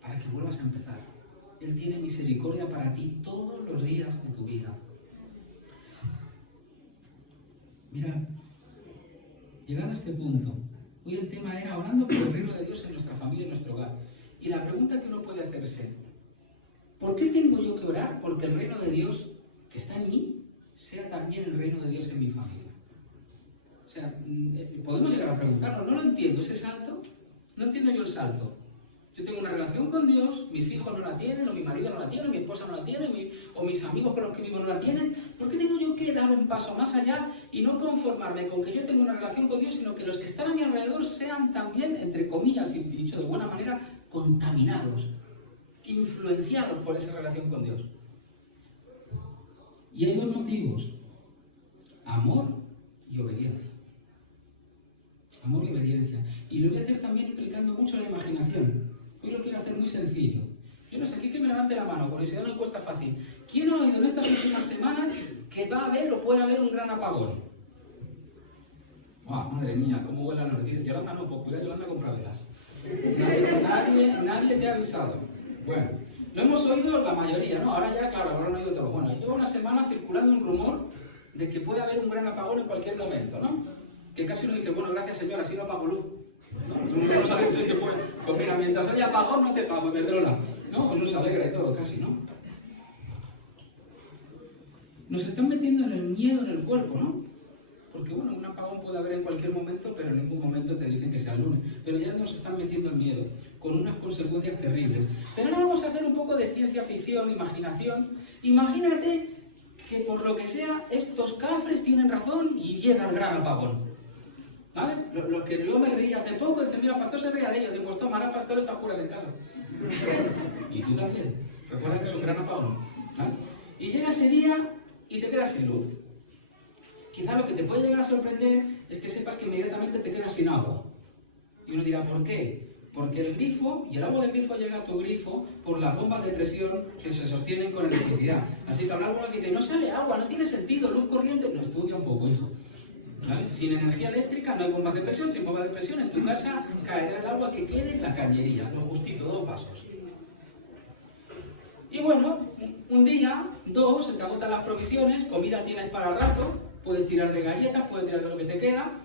Para que vuelvas a empezar. Él tiene misericordia para ti todos los días de tu vida. Mira, llegado a este punto, hoy el tema era orando por el reino de Dios en nuestra familia y en nuestro hogar. Y la pregunta que uno puede hacerse: ¿por qué tengo yo que orar porque el reino de Dios que está en mí sea también el reino de Dios en mi familia? O sea, podemos llegar a preguntarnos, no lo entiendo, ese salto, no entiendo yo el salto. Yo tengo una relación con Dios, mis hijos no la tienen, o mi marido no la tiene, o mi esposa no la tiene, o mis amigos con los que vivo no la tienen. ¿Por qué tengo yo que dar un paso más allá y no conformarme con que yo tengo una relación con Dios, sino que los que están a mi alrededor sean también, entre comillas, y dicho de buena manera, contaminados, influenciados por esa relación con Dios? Y hay dos motivos: amor y obediencia. Amor y obediencia. Y lo voy a hacer también implicando mucho la imaginación. Hoy lo quiero hacer muy sencillo. Yo no sé, aquí que me levante la mano, por si no me cuesta fácil. ¿Quién ha oído en estas últimas semanas que va a haber o puede haber un gran apagón? ¡Ah, madre mía! ¿Cómo huele la noticia? Yolanda no, pues cuidado, Yolanda compra velas. Nadie te ha avisado. Bueno, lo hemos oído la mayoría, ¿no? Ahora ya, claro, ahora no he oído todo. Bueno, lleva una semana circulando un rumor de que puede haber un gran apagón en cualquier momento, ¿no? Que casi uno dice: bueno, gracias, señor, así no apago luz. ¿No? Y uno no sabe, dice: pues mira, mientras haya apagón no te pago, Iberdrola. ¿No? Uno se alegra y todo, casi, ¿no? Nos están metiendo en el miedo en el cuerpo, ¿no? Porque, bueno, un apagón puede haber en cualquier momento, pero en ningún momento te dicen que sea el lunes. Pero ya nos están metiendo el miedo, con unas consecuencias terribles. Pero ahora vamos a hacer un poco de ciencia ficción, imaginación. Imagínate que por lo que sea, estos cafres tienen razón y llega el gran apagón. ¿Vale? Los que yo me reí hace poco, dicen: mira, el pastor se ría de ellos. Digo: pues toma, ahora el pastor está a curas en casa. Y tú también. Recuerda que es un gran apagón. ¿Vale? Y llega ese día y te quedas sin luz. Quizá lo que te puede llegar a sorprender es que sepas que inmediatamente te quedas sin agua. Y uno dirá: ¿por qué? Porque el grifo, y el agua del grifo llega a tu grifo por las bombas de presión que se sostienen con electricidad. Así que habrá alguno que dice: no sale agua, no tiene sentido, luz corriente. No, estudia un poco, hijo. ¿Vale? Sin energía eléctrica no hay bombas de presión. Sin bombas de presión en tu casa caerá el agua que quede en la cañería. Lo justito, 2 pasos. Y bueno, un día, 2, se te agotan las provisiones, comida tienes para rato, puedes tirar de galletas, puedes tirar de lo que te queda.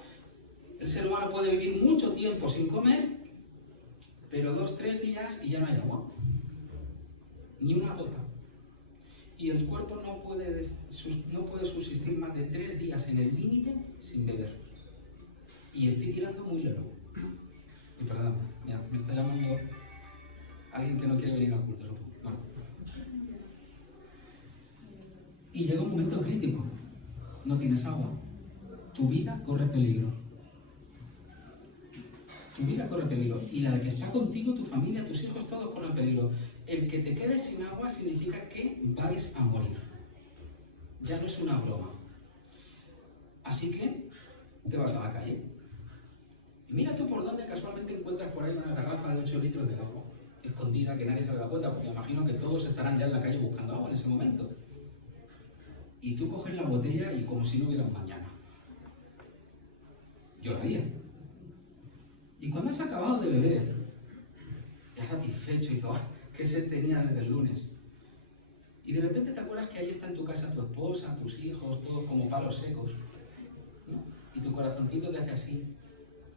El ser humano puede vivir mucho tiempo sin comer, pero 2, 3 días y ya no hay agua. Ni una gota. Y el cuerpo no puede subsistir más de 3 días en el límite sin beber. Y estoy tirando muy largo. Y perdón, mira, me está llamando alguien que no quiere venir al culto. Bueno. Y llega un momento crítico. No tienes agua. Tu vida corre peligro. Tu vida corre peligro. Y la de que está contigo, tu familia, tus hijos, todos corren peligro. El que te quedes sin agua significa que vais a morir. Ya no es una broma. Así que te vas a la calle. Y mira tú por dónde casualmente encuentras por ahí una garrafa de 8 litros de agua, escondida, que nadie se da cuenta, porque imagino que todos estarán ya en la calle buscando agua en ese momento. y tú coges la botella y como si no hubiera un mañana. Yo lo haría. Y cuando has acabado de beber, ya satisfecho y dices, ¡oh, qué sed tenía desde el lunes! Y de repente te acuerdas que ahí está en tu casa tu esposa, tus hijos, todos como palos secos, ¿no? Y tu corazoncito te hace así,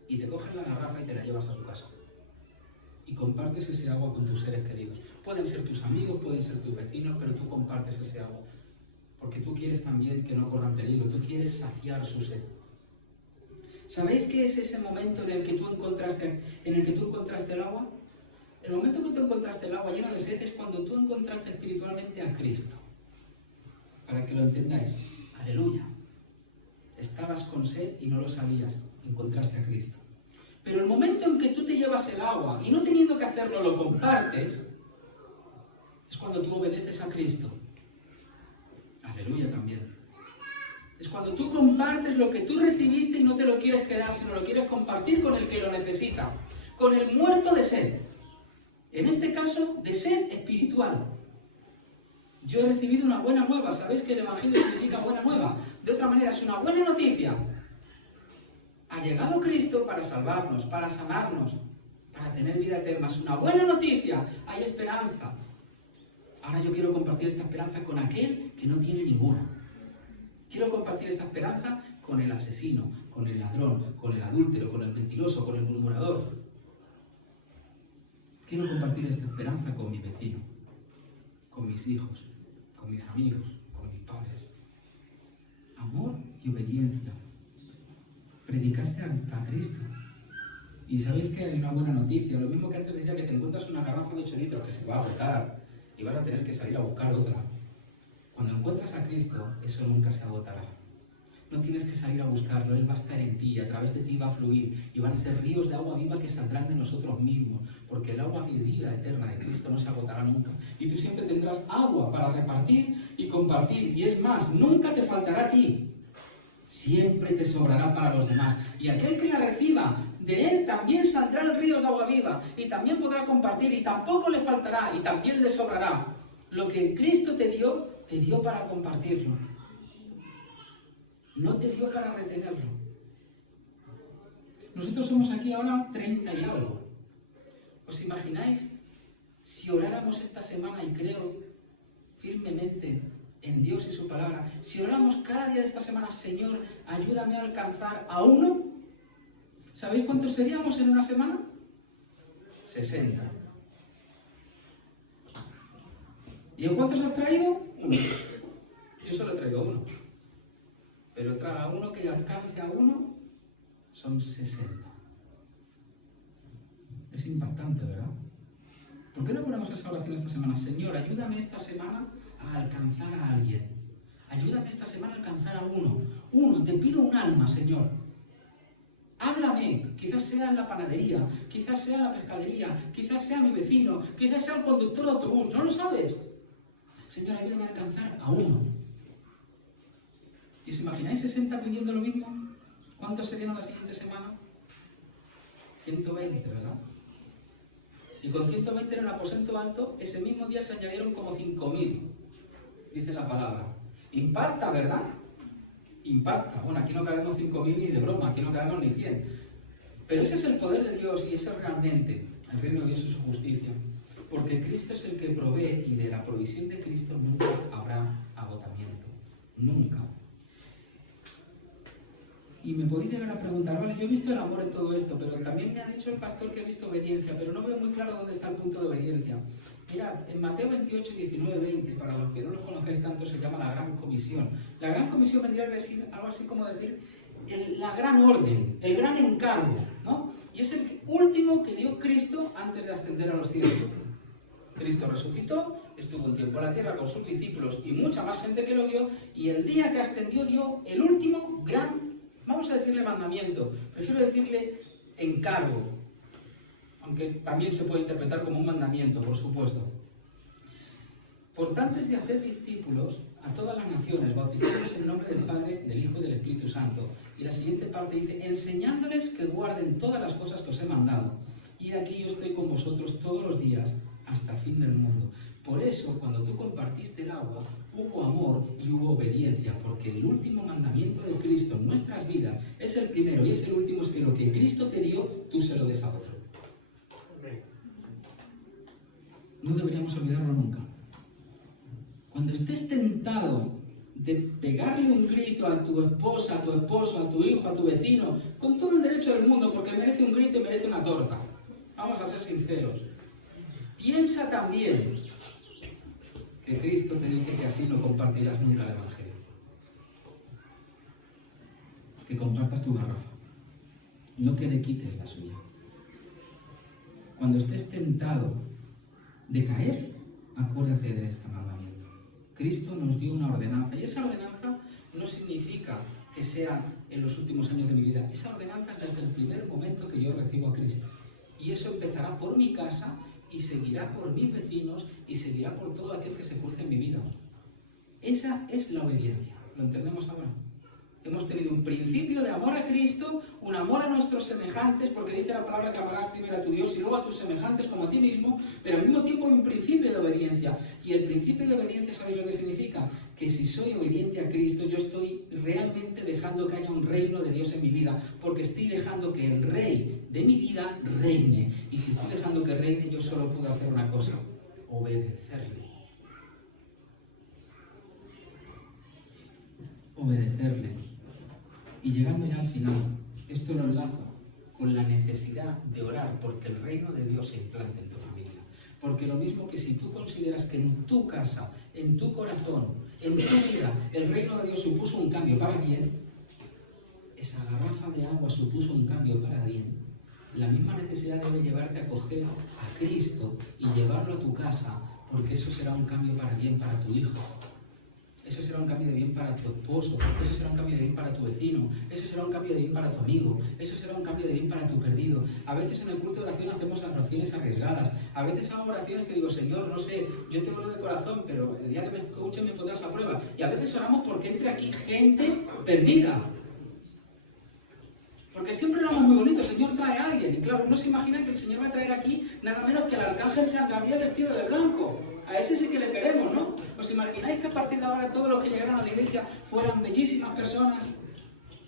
y te coges la garrafa y te la llevas a su casa. Y compartes ese agua con tus seres queridos. Pueden ser tus amigos, pueden ser tus vecinos, pero tú compartes ese agua. Porque tú quieres también que no corran peligro, tú quieres saciar su sed. ¿Sabéis qué es ese momento en el que tú encontraste el agua? El momento que tú encontraste el agua llena de sed es cuando tú encontraste espiritualmente a Cristo. Para que lo entendáis. Aleluya. Estabas con sed y no lo sabías. Encontraste a Cristo. Pero el momento en que tú te llevas el agua y no teniendo que hacerlo lo compartes, es cuando tú obedeces a Cristo. Aleluya también. Es cuando tú compartes lo que tú recibiste y no te lo quieres quedar, sino lo quieres compartir con el que lo necesita. Con el muerto de sed. En este caso, de sed espiritual. Yo he recibido una buena nueva. ¿Sabéis que el Evangelio significa buena nueva? De otra manera, es una buena noticia. Ha llegado Cristo para salvarnos, para sanarnos, para tener vida eterna. Es una buena noticia. Hay esperanza. Ahora yo quiero compartir esta esperanza con aquel que no tiene ninguna. Quiero compartir esta esperanza con el asesino, con el ladrón, con el adúltero, con el mentiroso, con el murmurador. Quiero compartir esta esperanza con mi vecino, con mis hijos, con mis amigos, con mis padres. Amor y obediencia. Predicaste a Cristo. Y sabéis que hay una buena noticia. Lo mismo que antes decía que te encuentras una garrafa de 8 litros que se va a agotar y vas a tener que salir a buscar otra. Cuando encuentras a Cristo, eso nunca se agotará. No tienes que salir a buscarlo, Él va a estar en ti, a través de ti va a fluir y van a ser ríos de agua viva que saldrán de nosotros mismos, porque el agua de vida eterna de Cristo no se agotará nunca. Y tú siempre tendrás agua para repartir y compartir, y es más, nunca te faltará a ti. Siempre te sobrará para los demás. Y aquel que la reciba, de él también saldrán ríos de agua viva, y también podrá compartir, y tampoco le faltará, y también le sobrará. Lo que Cristo te dio para compartirlo. No te dio para retenerlo. Nosotros somos aquí ahora 30 y algo. ¿Os imagináis si oráramos esta semana, y creo firmemente en Dios y su palabra, si oráramos cada día de esta semana, Señor, ayúdame a alcanzar a uno? ¿Sabéis cuántos seríamos en una semana? 60. ¿Y en cuántos has traído? Uno. Yo solo he traído uno. Pero traga uno que alcance a uno, son 60. Es impactante, ¿verdad? ¿Por qué no ponemos esa oración esta semana? Señor, ayúdame esta semana a alcanzar a alguien. Ayúdame esta semana a alcanzar a uno. Uno, te pido un alma, Señor. Háblame, quizás sea en la panadería, quizás sea en la pescadería, quizás sea mi vecino, quizás sea el conductor de autobús, no lo sabes. Señor, ayúdame a alcanzar a uno. ¿Y os imagináis 60 pidiendo lo mismo? ¿Cuántos serían la siguiente semana? 120, ¿verdad? Y con 120 en el aposento alto, ese mismo día se añadieron como 5.000, dice la palabra. Impacta, ¿verdad? Impacta. Bueno, aquí no cabemos 5.000 ni de broma, aquí no cabemos ni 100. Pero ese es el poder de Dios y ese es realmente el reino de Dios y su justicia. Porque Cristo es el que provee y de la provisión de Cristo nunca habrá agotamiento. Nunca. Y me podéis llegar a preguntar, vale, yo he visto el amor en todo esto, pero también me ha dicho el pastor que he visto obediencia, pero no veo muy claro dónde está el punto de obediencia. Mirad, en Mateo 28, 19, 20, para los que no lo conozcáis tanto, se llama la Gran Comisión. La Gran Comisión vendría a decir algo así como decir la gran orden, el gran encargo, ¿no? Y es el último que dio Cristo antes de ascender a los cielos. Cristo resucitó, estuvo un tiempo en la tierra con sus discípulos y mucha más gente que lo vio, y el día que ascendió dio el último gran, vamos a decirle mandamiento, prefiero decirle encargo, aunque también se puede interpretar como un mandamiento, por supuesto. Por tanto, es de hacer discípulos a todas las naciones, bautizándolos en el nombre del Padre, del Hijo y del Espíritu Santo. Y la siguiente parte dice, enseñándoles que guarden todas las cosas que os he mandado. Y aquí yo estoy con vosotros todos los días, hasta el fin del mundo. Por eso, cuando tú compartiste el agua, hubo amor y y hubo obediencia, porque el último mandamiento de Cristo en nuestras vidas es el primero y es el último, es que lo que Cristo te dio, tú se lo des a otro. No deberíamos olvidarlo nunca. Cuando estés tentado de pegarle un grito a tu esposa, a tu esposo, a tu hijo, a tu vecino, con todo el derecho del mundo, porque merece un grito y merece una torta. Vamos a ser sinceros. Piensa también que Cristo te dice que así no compartirás nunca el Evangelio. Que compartas tu garrafa, no que le quites la suya. Cuando estés tentado de caer, acuérdate de este mandamiento. Cristo nos dio una ordenanza, y esa ordenanza no significa que sea en los últimos años de mi vida. Esa ordenanza es desde el primer momento que yo recibo a Cristo. Y eso empezará por mi casa, y seguirá por mis vecinos, y seguirá por todo aquel que se cruce en mi vida. Esa es la obediencia. ¿Lo entendemos ahora? Hemos tenido un principio de amor a Cristo, un amor a nuestros semejantes, porque dice la palabra que amarás primero a tu Dios y luego a tus semejantes como a ti mismo, pero al mismo tiempo hay un principio de obediencia. Y el principio de obediencia, ¿sabéis lo que significa? Que si soy obediente a Cristo, yo estoy realmente dejando que haya un reino de Dios en mi vida, porque estoy dejando que el Rey de mi vida reine. Y si estoy dejando que reine, yo solo puedo hacer una cosa: obedecerle. Obedecerle. Y llegando ya al final, esto lo enlazo con la necesidad de orar porque el reino de Dios se implante en tu familia. Porque lo mismo que si tú consideras que en tu casa, en tu corazón, en tu vida, el reino de Dios supuso un cambio para bien, esa garrafa de agua supuso un cambio para bien, la misma necesidad debe llevarte a coger a Cristo y llevarlo a tu casa, porque eso será un cambio para bien para tu hijo. Eso será un cambio de bien para tu esposo, eso será un cambio de bien para tu vecino, eso será un cambio de bien para tu amigo, eso será un cambio de bien para tu perdido. A veces en el culto de oración hacemos oraciones arriesgadas, a veces hago oraciones que digo: Señor, no sé, yo te oro de corazón, pero el día que me escuchen me pondrás a prueba. Y a veces oramos porque entre aquí gente perdida. Porque siempre oramos muy bonito: Señor, trae a alguien. Y claro, uno se imagina que el Señor va a traer aquí nada menos que al arcángel San Gabriel vestido de blanco. A ese sí que le queremos, ¿no? ¿Os imagináis que a partir de ahora todos los que llegaran a la iglesia fueran bellísimas personas?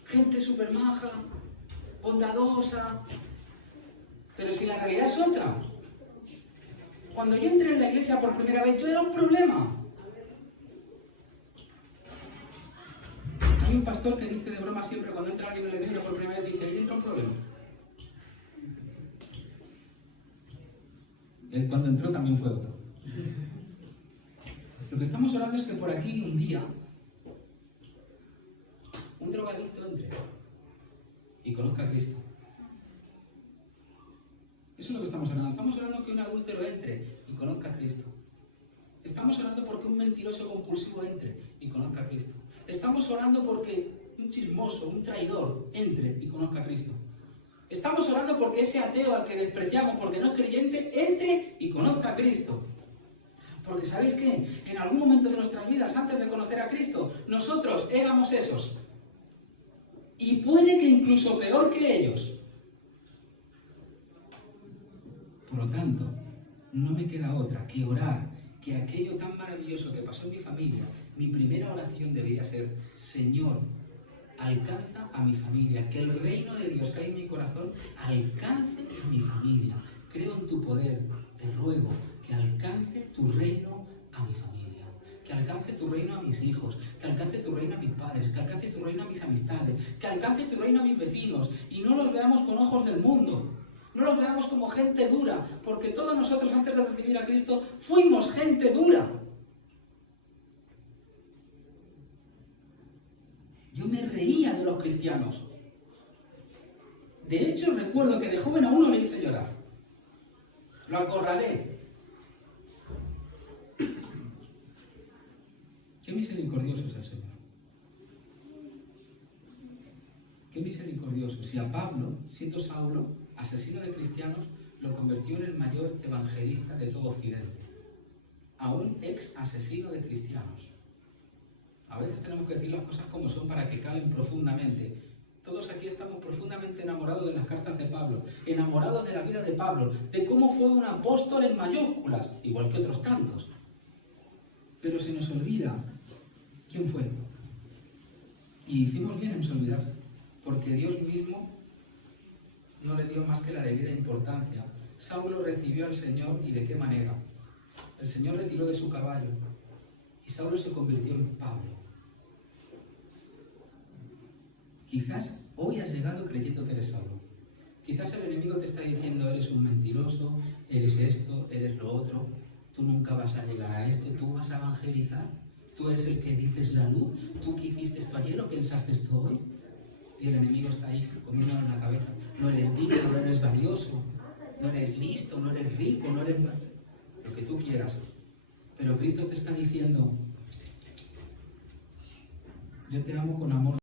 Gente súper maja, bondadosa. Pero si la realidad es otra. Cuando yo entré en la iglesia por primera vez, yo era un problema. Hay un pastor que dice de broma siempre, cuando entra alguien en la iglesia por primera vez, dice: ahí entra un problema. Él cuando entró también fue otro. Lo que estamos orando es que por aquí un día un drogadicto entre y conozca a Cristo. Eso es lo que estamos orando. Estamos orando que un adúltero entre y conozca a Cristo. Estamos orando porque un mentiroso compulsivo entre y conozca a Cristo. Estamos orando porque un chismoso, un traidor entre y conozca a Cristo. Estamos orando porque ese ateo al que despreciamos porque no es creyente entre y conozca a Cristo. Porque ¿sabéis qué? En algún momento de nuestras vidas, antes de conocer a Cristo, nosotros éramos esos. Y puede que incluso peor que ellos. Por lo tanto, no me queda otra que orar, que aquello tan maravilloso que pasó en mi familia, mi primera oración debería ser: Señor, alcanza a mi familia, que el reino de Dios que hay en mi corazón alcance a mi familia. Creo en tu poder, te ruego que alcance tu reino a mi familia, que alcance tu reino a mis hijos, que alcance tu reino a mis padres, que alcance tu reino a mis amistades, que alcance tu reino a mis vecinos, y no los veamos con ojos del mundo, no los veamos como gente dura, porque todos nosotros antes de recibir a Cristo fuimos gente dura. Yo me reía de los cristianos. De hecho, recuerdo que de joven a uno le hice llorar. Lo acorralé. Qué misericordioso es el Señor. Qué misericordioso. Si a Pablo, siendo Saulo, asesino de cristianos, lo convirtió en el mayor evangelista de todo Occidente. A un ex asesino de cristianos. A veces tenemos que decir las cosas como son para que calen profundamente. Todos aquí estamos profundamente enamorados de las cartas de Pablo, enamorados de la vida de Pablo, de cómo fue un apóstol en mayúsculas, igual que otros tantos. Pero se nos olvida que ¿Quién fue? Y hicimos bien en olvidar, porque Dios mismo no le dio más que la debida importancia. Saulo recibió al Señor, ¿y de qué manera? El Señor retiró de su caballo y Saulo se convirtió en Pablo. Quizás hoy has llegado creyendo que eres Saulo. Quizás el enemigo te está diciendo: eres un mentiroso, eres esto, eres lo otro, tú nunca vas a llegar a esto, tú vas a evangelizar, tú eres el que dices la luz, tú que hiciste esto ayer o pensaste esto hoy. Y el enemigo está ahí comiéndolo en la cabeza. No eres digno, no eres valioso, no eres listo, no eres rico, no eres lo que tú quieras. Pero Cristo te está diciendo: yo te amo con amor